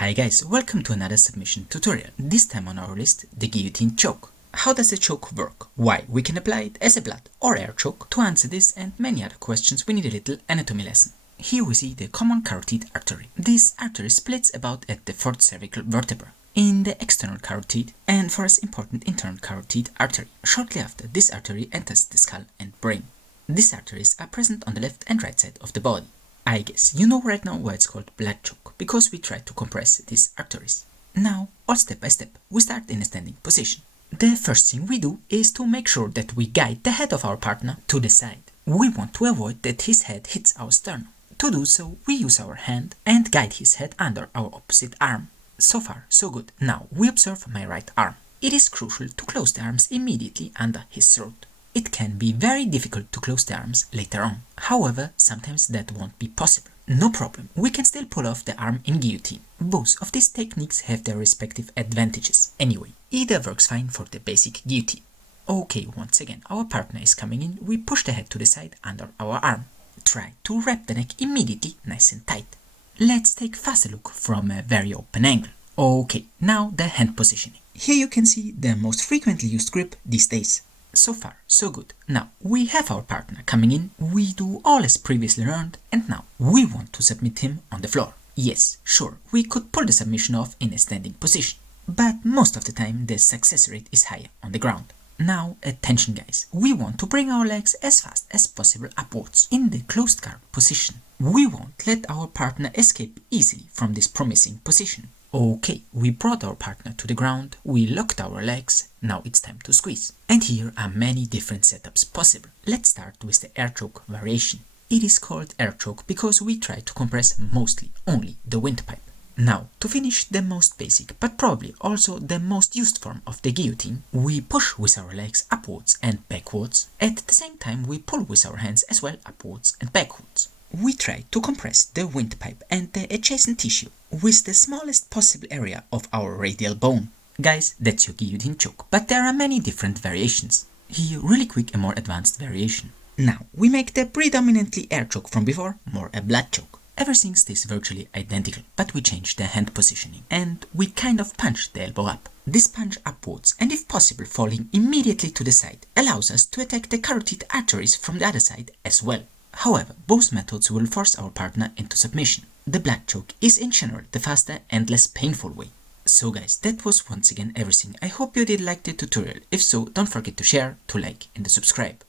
Hi guys, welcome to another submission tutorial. This time on our list, the Guillotine Choke. How does the choke work? Why we can apply it as a blood or air choke? To answer this and many other questions we need a little anatomy lesson. Here we see the common carotid artery. This artery splits about at the fourth cervical vertebra in the external carotid and for us important internal carotid artery. Shortly after, this artery enters the skull and brain. These arteries are present on the left and right side of the body. I guess you know right now why it's called blood choke, because we try to compress these arteries. Now, all step by step, we start in a standing position. The first thing we do is to make sure that we guide the head of our partner to the side. We want to avoid that his head hits our sternum. To do so, we use our hand and guide his head under our opposite arm. So far, so good. Now, we observe my right arm. It is crucial to close the arms immediately under his throat. It can be very difficult to close the arms later on. However, sometimes that won't be possible. No problem, we can still pull off the arm in guillotine. Both of these techniques have their respective advantages. Anyway, either works fine for the basic guillotine. Okay, once again, our partner is coming in, we push the head to the side under our arm. Try to wrap the neck immediately nice and tight. Let's take a faster look from a very open angle. Okay, now the hand positioning. Here you can see the most frequently used grip these days. So far, so good. Now, we have our partner coming in, we do all as previously learned, and now we want to submit him on the floor. Yes, sure, we could pull the submission off in a standing position, but most of the time the success rate is higher on the ground. Now, attention guys, we want to bring our legs as fast as possible upwards in the closed guard position. We won't let our partner escape easily from this promising position. Okay, we brought our partner to the ground, we locked our legs, now it's time to squeeze. And here are many different setups possible. Let's start with the air choke variation. It is called air choke because we try to compress mostly only the windpipe. Now, to finish the most basic, but probably also the most used form of the guillotine, we push with our legs upwards and backwards. At the same time, we pull with our hands as well upwards and backwards. We try to compress the windpipe and the adjacent tissue with the smallest possible area of our radial bone. Guys, that's your guillotine choke, but there are many different variations. Here, really quick a more advanced variation. Now, we make the predominantly air choke from before more a blood choke. Everything stays virtually identical, but we change the hand positioning and we kind of punch the elbow up. This punch upwards and if possible falling immediately to the side allows us to attack the carotid arteries from the other side as well. However, both methods will force our partner into submission. The blood choke is in general the faster and less painful way. So guys, that was once again everything. I hope you did like the tutorial. If so, don't forget to share, to like and to subscribe.